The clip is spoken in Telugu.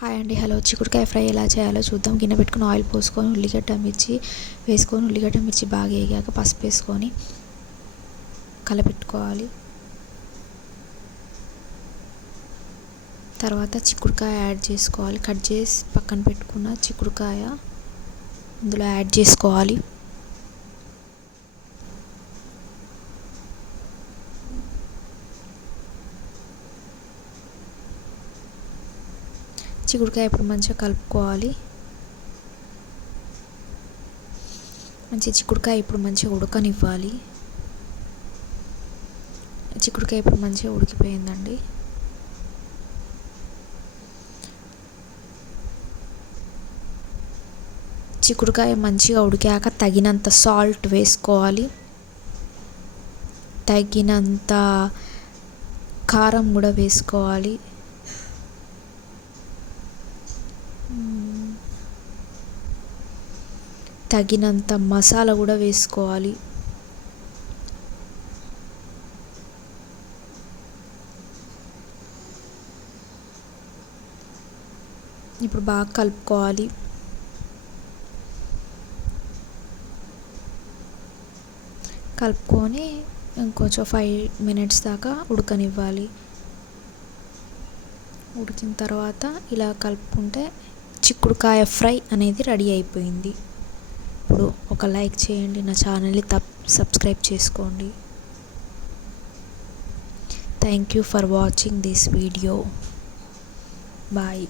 హాయ్ అండి, హలో. చిక్కుడుకాయ ఫ్రై ఎలా చేయాలో చూద్దాం. గిన్నె పెట్టుకుని ఆయిల్ పోసుకొని ఉల్లిగడ్డ మిర్చి వేసుకొని ఉల్లిగడ్డ మిర్చి బాగా వేగాక పసుపు వేసుకొని కలపెట్టుకోవాలి. తర్వాత చిక్కుడుకాయ యాడ్ చేసుకోవాలి. కట్ చేసి పక్కన పెట్టుకున్న చిక్కుడుకాయ ఇందులో యాడ్ చేసుకోవాలి. చిక్కుడుకాయ ఇప్పుడు మంచిగా కలుపుకోవాలి. చిక్కుడుకాయ ఇప్పుడు మంచిగా ఉడకనివ్వాలి. చిక్కుడుకాయ ఇప్పుడు మంచిగా ఉడికిపోయిందండి. చిక్కుడుకాయ మంచిగా ఉడికాక తగినంత సాల్ట్ వేసుకోవాలి. తగినంత కారం కూడా వేసుకోవాలి. తగినంత మసాలా కూడా వేసుకోవాలి. ఇప్పుడు బాగా కలుపుకోవాలి. కలుపుకొని ఇంకొంచెం 5 minutes దాకా ఉడకనివ్వాలి. ఉడికిన తర్వాత ఇలా కలుపుకుంటే చిక్కుడుకాయ ఫ్రై అనేది రెడీ అయిపోయింది. ఇప్పుడు ఒక లైక్ చేయండి, నా ఛానల్ని సబ్స్క్రైబ్ చేసుకోండి. Thank you for watching this video. Bye.